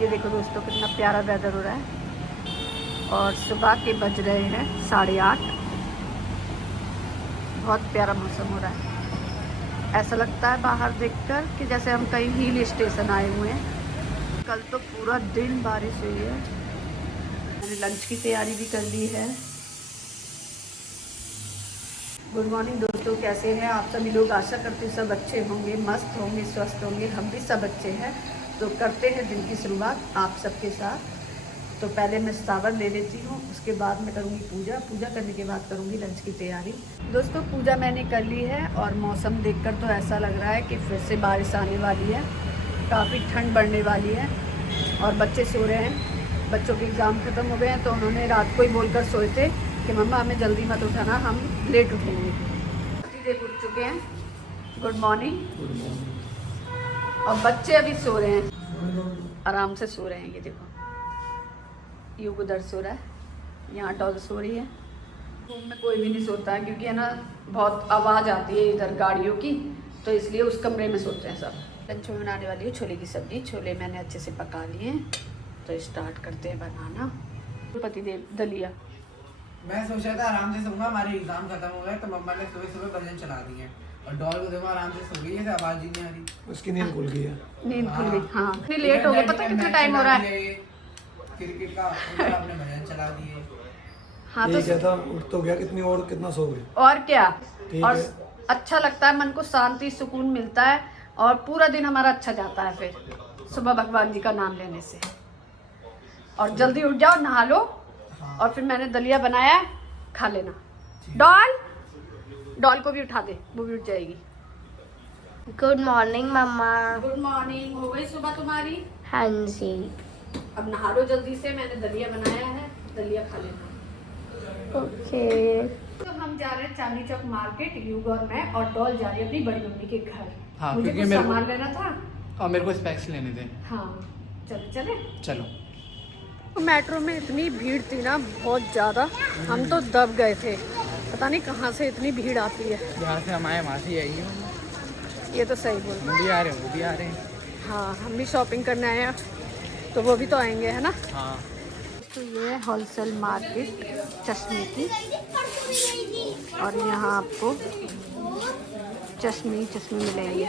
ये देखो दोस्तों कितना प्यारा वेदर हो रहा है और सुबह के बज रहे हैं 8:30। बहुत प्यारा मौसम हो रहा है। ऐसा लगता है बाहर देखकर कि जैसे हम कहीं हिल स्टेशन आए हुए हैं। कल तो पूरा दिन बारिश हुई है। मैंने लंच की तैयारी भी कर ली है। गुड मॉर्निंग दोस्तों, कैसे हैं आप सभी लोग? आशा करते हैं सब अच्छे होंगे, मस्त होंगे, स्वस्थ होंगे। हम भी सब अच्छे हैं। तो करते हैं दिन की शुरुआत आप सबके साथ। तो पहले मैं शावर ले लेती हूँ, उसके बाद मैं करूँगी पूजा। पूजा करने के बाद करूँगी लंच की तैयारी। दोस्तों पूजा मैंने कर ली है और मौसम देखकर तो ऐसा लग रहा है कि फिर से बारिश आने वाली है। काफ़ी ठंड बढ़ने वाली है और बच्चे सो रहे हैं। बच्चों के एग्ज़ाम ख़त्म हो गए हैं तो उन्होंने रात को ही बोलकर सोए थे कि मम्मा हमें जल्दी मत उठाना, हम लेट उठेंगे। देव उठ चुके हैं। Good morning. और बच्चे अभी सो रहे हैं, आराम से सो रहे हैं। ये देखो युग उधर सो रहा है, यहाँ डॉल सो रही है। रूम में कोई भी नहीं सोता है क्योंकि है ना बहुत आवाज़ आती है इधर गाड़ियों की, तो इसलिए उस कमरे में सोते हैं सब। लंच में बनाने वाली है छोले की सब्जी। छोले मैंने अच्छे से पका लिए हैं तो स्टार्ट करते हैं बनाना। पतिदेव दलिया। मैं सोचा था आराम से सोऊंगा, हमारे एग्जाम खत्म हो गए तो मम्मा ने सुबह सुबह भजन चला दिए और डॉल को देखो आराम से सो गई है, आवाज ही नहीं आ रही। उसकी नींद खुल गई है। नींद खुल गई। हाँ इतनी लेट हो गया, पता कितना टाइम हो रहा है। क्रिकेट का आपने भजन चला दिए। हाँ तो कहता उठ तो गया, कितनी और कितना सो गए। और क्या। ठीक और है। अच्छा लगता है, मन को शांति सुकून मिलता है और पूरा दिन हमारा अच्छा जाता है फिर सुबह भगवान जी का नाम लेने से। और जल्दी उठ जाओ, नहा लो। और फिर मैंने दलिया बनाया, खा लेना। डॉल को भी उठा दे, वो भी उठ जाएगी। Good morning mama. Good morning. हो गई सुबह तुम्हारी? हाँ जी। अब नहा लो जल्दी से, मैंने दलिया बनाया है, दलिया खा लेना। ओके। तो हम जा रहे हैं चांदनी चौक मार्केट, युग और मैं, और डॉल जा रही है अपनी बड़ी मम्मी के घर। हाँ, मुझे क्योंकि कुछ मेरे को- सामान लेना था और मेरे को स्पेक्स लेने थे। हाँ चले। चलो। मेट्रो में इतनी भीड़ थी ना, बहुत ज़्यादा। हम तो दब गए थे, पता नहीं कहाँ से इतनी भीड़ आती है। जहाँ से हम आए वहाँ से आई हूँ। ये तो सही बोल। हम भी आ रहे हैं, वो भी आ रहे हैं। हाँ हम भी शॉपिंग करने आए हैं तो वो भी तो आएंगे, है ना। हाँ। तो ये है होलसेल मार्केट चश्मे की, और यहाँ आपको चश्मे मिलेंगे।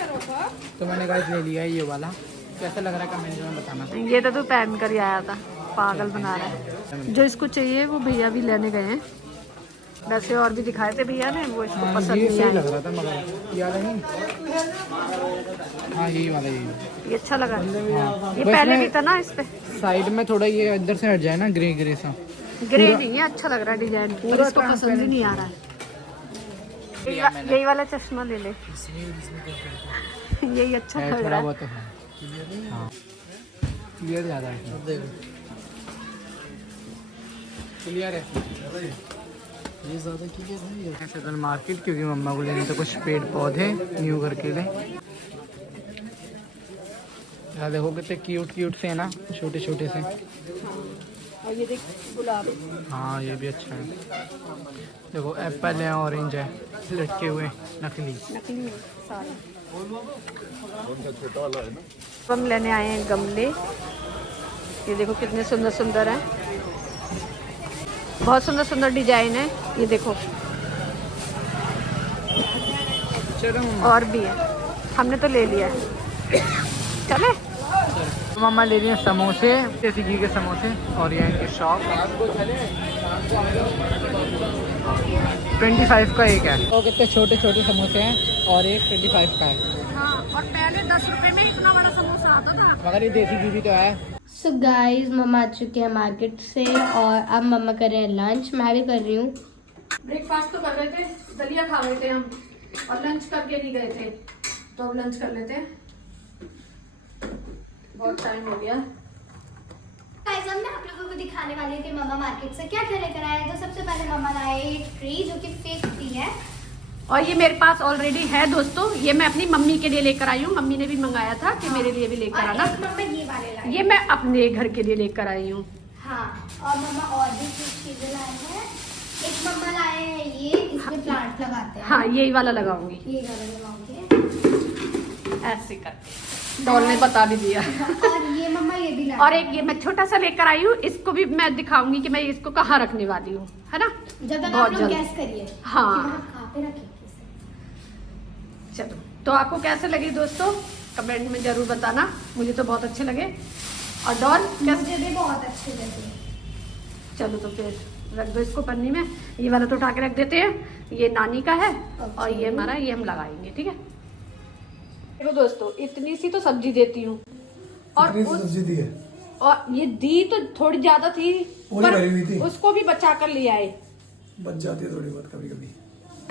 तो मैंने गाइस ले लिया है ये वाला। कैसा लग रहा है कमेंट में बताना। ये तो तू पहन कर ही आया था, पागल बना रहा है। जो इसको चाहिए वो भैया भी लेने गए हैं। वैसे और भी दिखाए थे भैया ने, वो इसको पसंद ये नहीं सही आया। लग रहा था मगर याद है नहीं। हाँ यही वाला यही। ये अच्छा लगा। हाँ। ये बस पहले मैं भी था ना इस पे। साइड में थोड़ा ये इधर से हट जाए ना, ग्रे ग्रे सा। ग्रे नहीं है, अच्छा लग रहा है डिजाइन, पूरा इसको पसंद ही नहीं आ रहा है। यही वाला चश्मा ले ले। यही अच्छा लग थोड़ा रहा है। बहुत तो है। हाँ क्लियर ज़्यादा है। क्लियर है ये ज़्यादा क्लियर है। सदर मार्केट, क्योंकि मम्मा को लेने तो कुछ पेड़ पौधे न्यू घर के लिए। यार देखो कितने क्यूट क्यूट से है ना, छोटे छोटे से। और ये देख गुलाब। हाँ ये भी अच्छा है। देखो एप्पल है, ऑरेंज है, लटके हुए नकली। नकली है सारा। हम लेने आए हैं गमले। ये देखो कितने सुंदर सुंदर हैं, बहुत सुंदर सुंदर डिजाइन है। ये देखो और भी है, हमने तो ले लिया है। चले। तो मम्मा ले रही हैं समोसे, देसी घी के समोसे, और ये इनकी शॉप 25 का एक है। और कितने छोटे छोटे समोसे हैं और एक 25 का है। हाँ और पहले 10 रुपए में इतना बड़ा समोसा आता था। मगर ये देसी घी भी तो है। सो गाइस मम्मा आ चुके हैं मार्केट से और अब मम्मा कर रहे हैं लंच, मैं भी कर रही हूँ। ब्रेकफास्ट तो कर रहे थे, दलिया खा रहे थे हम, और लंच करके नहीं गए थे, तो अब लंच कर लेते हैं। बहुत टाइम हो गया। गाइस अब मैं आप लोगों को दिखाने वाली थी मम्मा मार्केट से क्या क्या लेकर आए। तो सबसे पहले मम्मा लाए एक ट्री जो कि फेक ट्री है, और ये मेरे पास ऑलरेडी है दोस्तों। ये मैं अपनी मम्मी के लिए लेकर आई हूँ, मम्मी ने भी मंगाया था कि मेरे लिए भी लेकर और आना। एक मम्मा ये वाले लाए। ये मैं अपने घर के लिए लेकर आई हूँ। हाँ और मम्मा और भी कुछ चीजें लाए हैं। एक मम्मा लाए हैं ये, इसमें प्लांट लगाते हैं। हाँ यही वाला लगाऊंगी, ये वाला लगाओगे ऐसे करके। डॉल ने बता भी दिया। और ये मम्मा ये भी और एक ये मैं छोटा सा लेकर आई हूँ, इसको भी मैं दिखाऊंगी कि मैं इसको कहाँ रखने वाली हूँ, है ना। जब तक बहुत आप लोग जल्द। गैस करिए हाँ। कि मैं कहाँ पे रखी थी इसे। चलो, तो आपको कैसे लगी दोस्तों कमेंट में जरूर बताना, मुझे तो बहुत अच्छे लगे। और डॉल कैसे? मुझे भी बहुत अच्छे लगे। चलो तो फिर रख दो इसको पन्नी में, ये वाला तो उठा के रख देते हैं, ये नानी का है और ये हमारा, ये हम लगाएंगे, ठीक है। देखो दोस्तों, इतनी सी तो सब्जी देती हूँ और कितनी सी सब्जी दी है? और ये दी तो थोड़ी ज्यादा थी, पूरी भरी हुई थी। उसको भी बचा कर ले आए। बच जाती है थोड़ी बहुत कभी कभी।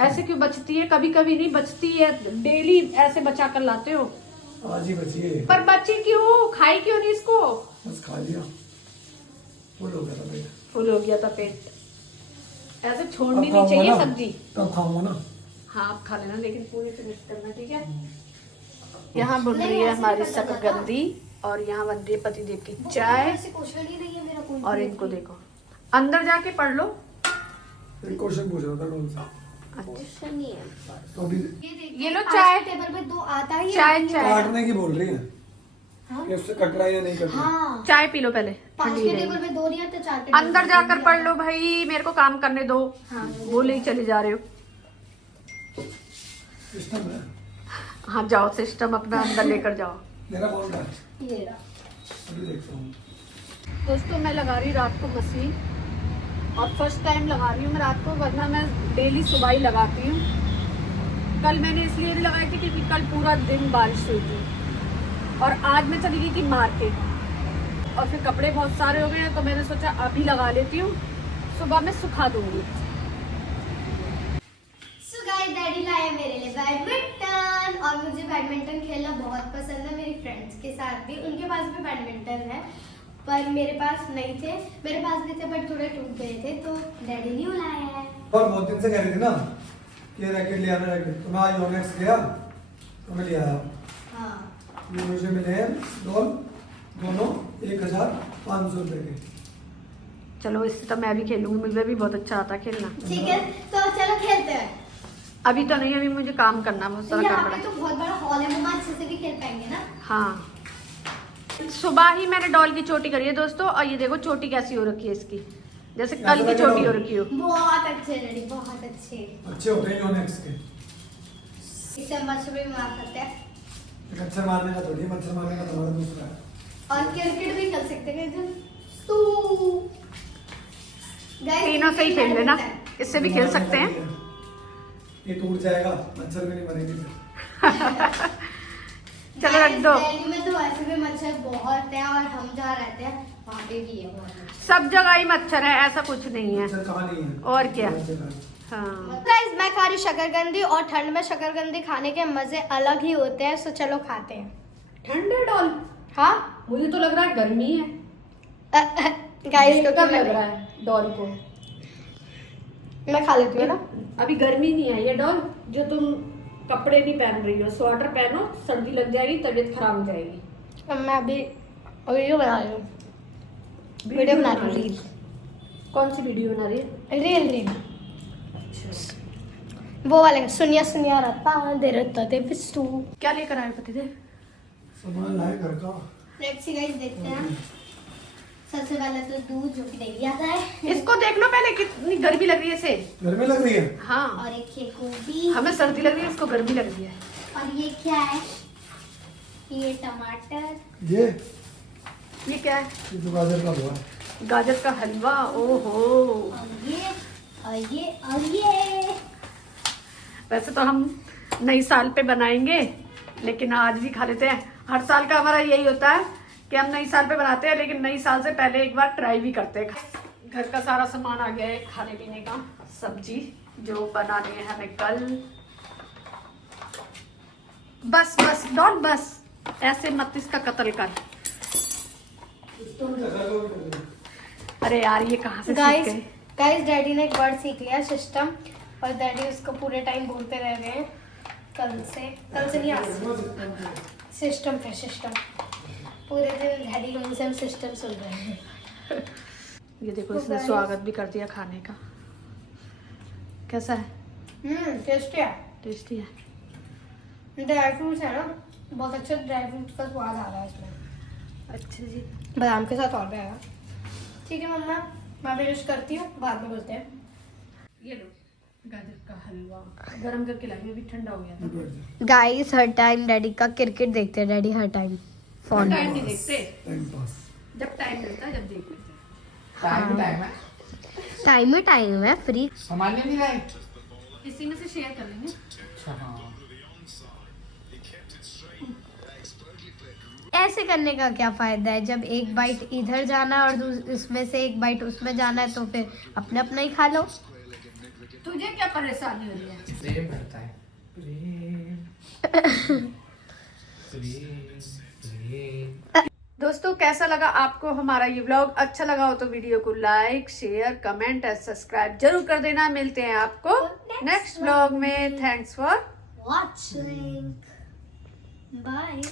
ऐसे क्यों बचती है? कभी कभी नहीं बचती है, डेली ऐसे बचा कर लाते हो। आज ही बची है, पर बची क्यों? खाई क्यों नहीं इसको? बस खा लिया, फुल हो गया था पेट। फुल हो गया था पेट। ऐसे छोड़नी अब नहीं खाऊंगा चाहिए ना, सब्जी। तब खाऊंगा ना। हाँ आप खा लेना, लेकिन पूरी फिनिश करना, ठीक है। यहाँ बन रही है हमारी शकरकंदी और यहाँ बन रही है पतिदेव की चाय। ऐसे क्वेश्चन ही नहीं है मेरा कोई। और इनको देखो, अंदर जाके पढ़ लो। एक क्वेश्चन पूछ रहा था डॉल से। क्वेश्चन नहीं है। तो अभी ये लो आज चाय। के टेबल पे 2 आता ही है। चाय चाय काटने की बोल रही है हाँ? कि उससे कट रहा है या नहीं कट रहा। हाँ। चाय पी लो पहले, 5 ठंडी के रहेगी। टेबल पे 2 नहीं आते, 4 के अंदर जाकर पढ़ लो भाई, मेरे को काम करने दो। हाँ। बोले ही चले जा रहे हो। सिस्टम है हाँ जाओ, सिस्टम अपना अंदर लेकर जाओ। मेरा कौन सा है? ये रहा। अभी देखता हूँ। दोस्तों मैं लगा रही रात को मशीन, और फर्स्ट टाइम लगा रही हूँ मैं रात को, वरना मैं डेली सुबह ही लगाती हूँ। कल मैंने इसलिए नहीं लगाई थी क्योंकि कल पूरा दिन बारिश हुई थी और आज मैं चली गई थी मार्केट और फिर कपड़े बहुत सारे हो गए हैं, तो मैंने सोचा अभी लगा लेती हूँ, सुबह में सुखा दूंगी। So guys, डैडी लाया मेरे लिए बैडमिंटन, और मुझे बैडमिंटन खेलना बहुत पसंद है। मेरी फ्रेंड्स के साथ भी, उनके पास भी बैडमिंटन है पर मेरे पास नहीं थे। मेरे पास भी थे बट थोड़े टूट गए थे, तो डैडी न्यू लाया है। और बहुत दिन से कह रही थी ना कि रैकेट ले आना रैकेट, तो मैं आज योनेक्स गया तो मैं ले आया। हाँ। ये मुझे मिले हैं दोनों 1500 रुपए के। चलो इससे तो मैं भी खेलूंगी, मुझे भी बहुत अच्छा आता है खेलना। ठीक है, तो चलो खेलते हैं। अभी तो नहीं, अभी मुझे काम करना, बहुत सारा काम यहाँ पड़ा पे है। तो बहुत बड़ा हॉल है, मम्मा अच्छे से भी खेल पाएंगे ना। हाँ, सुबह ही मैंने डॉल की चोटी करी है दोस्तों, और ये देखो चोटी कैसी हो रखी है इसकी, जैसे कल की चोटी हो रखी हो। बहुत अच्छे डैडी, बहुत अच्छे। अच्छे होते हैं योनेक्स के। इसे मच्छर भी मार सकते हैं मच्छर मारने का थोड़ी, मच्छर मारने का तुम्हारा दूसरा है। और क्रिकेट भी खेल सकते हैं। Guys, तीनों से ही खेल लेना, इससे भी खेल सकते हैं। ये टूट जाएगा, मच्छर भी नहीं मरेगी। चलो रख दो। दिल्ली में तो वैसे भी मच्छर बहुत है, और हम जहाँ रहते हैं वहाँ पे भी है बहुत। सब जगह ही मच्छर है, ऐसा कुछ नहीं है। मच्छर कहाँ नहीं है? और क्या। बहुत जगह है। हाँ गाइस, मैं खा रही शकरकंदी, और ठंड में शकरकंदी खाने के मजे अलग ही होते हैं। सो चलो खाते हैं। ठंड है डॉल? हाँ मुझे तो लग रहा है गर्मी है। गाइस, कब लग रहा है डॉल को? मैं खा लेती हूँ ना। अभी गर्मी नहीं है ये डॉल, जो तुम कपड़े नहीं पहन रही हो, स्वेटर पहनो, सर्दी लग जाएगी, तबीयत खराब हो जाएगी। अब मैं अभी वीडियो बना रही हूँ। वीडियो बना रही हूँ, रील। कौन सी वीडियो बना रही है? रील वो वाले सुनिया सुनिया रहता दे रहता थे पिस्तू। क्या लेकर आए पतिदेव? सामान लाए घर का। लेट्स सी गाइस, देखते हैं। सबसे पहले तो दूध, जो कि नहीं आता है। इसको देख लो पहले, कितनी गर्मी लग रही है इसे। गर्मी लग रही है। हाँ, और एक ये गोभी, हमें सर्दी लग रही है, इसको गर्मी लग रही है। और ये क्या है? ये टमाटर। ये क्या है? ये तो गाजर का हुआ है। गाजर का हलवा। ओहो, और ये वैसे तो हम नई साल पे बनाएंगे, लेकिन आज भी खा लेते हैं। हर साल का हमारा यही होता है कि हम नई साल पे बनाते हैं, लेकिन नई साल से पहले एक बार ट्राई भी करते हैं। घर का सारा सामान आ गया है, खाने पीने का, सब्जी जो बनानी है हमें कल। बस बस डॉट, बस ऐसे मत इसका कत्ल कर। अरे यार ये कहाँ से सीख गए? गाइस, डैडी ने एक वर्ड सीख लिया, सिस्टम, और डैडी उसको पूरे टाइम बोलते रह रहे हैं। कल से नहीं, आज सिस्टम पे सिस्टम। पूरे दिन डैडी हमसे हम सिस्टम सुन रहे हैं। ये देखो, इसने स्वागत भी कर दिया खाने का। कैसा है? टेस्टी है। टेस्टी है। ड्राई फ्रूट्स है ना, बहुत अच्छा ड्राई फ्रूट्स का स्वाद आ रहा है इसमें। अच्छा जी। बादाम के साथ और भी आएगा। ठीक है मम्मा, मैं फिनिश करती हूँ, बाद में बोलते हैं। ये लो गाजर का हलवा गरम करके लाएंगे, अभी ठंडा हो गया था। गाइस हर टाइम डैडी का क्रिकेट देखते हैं डैडी, हर टाइम फोन। टाइम नहीं देखते, टाइम पास। जब टाइम मिलता है जब देख लेते हैं। टाइम है टाइम है फ्री। सामान नहीं लाए। इसी में से शेयर कर लेंगे। अच्छा हाँ। ऐसे करने का क्या फायदा है, जब एक बाइट इधर जाना है और इसमें से एक बाइट उसमें जाना है तो फिर अपने अपना ही खा लो। तुझे क्या परेशानी हो रही है? प्रेम करता है। प्रेम दोस्तों कैसा लगा आपको हमारा ये व्लॉग? अच्छा लगा हो तो वीडियो को लाइक शेयर कमेंट और सब्सक्राइब जरूर कर देना। मिलते हैं आपको नेक्स्ट व्लॉग में। Thanks for Watching. Bye.